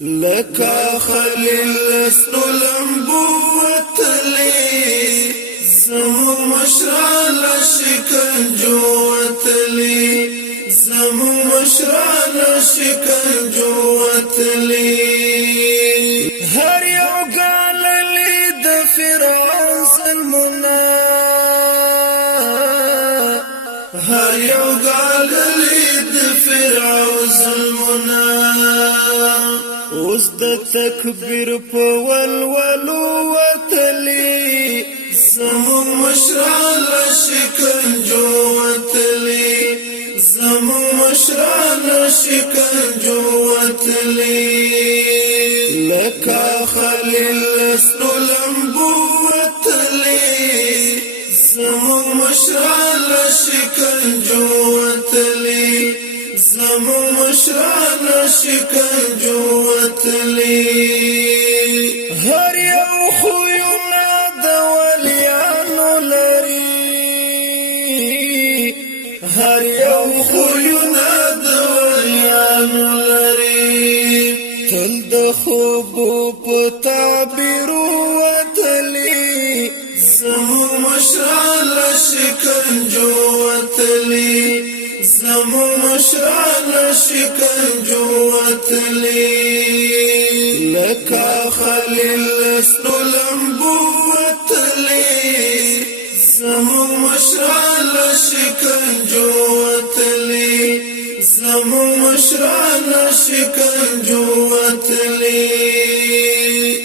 لکا خلیل سنو لمبو وطلی زمو مشران شکنجو وطلی زمو مشران شکنجو وطلی هر یو گاللی د فرعون ظلمنا هر یو گاللی د فرعون ظلمنا اوس د تکبیر په ولولو وتلی زمو مشران شکنجو وتلی زمو مشران شکنجو وتلی لکا خلیل سنو لمبو وتلی زمو مشران شکنجو وتلی زمو مشران شکنجو وتلی هر یو خوینا د ولیانو لري هر یو خوینا د ولیانو لري تل د خوبو په تعبیر وتلی زمو مشران شکنجو وتلی زمو مشران شکنجو وتلی لکا خلیل سنو لمبو وتلی زمو مشران شکنجو وتلی زمو مشران شکنجو وتلی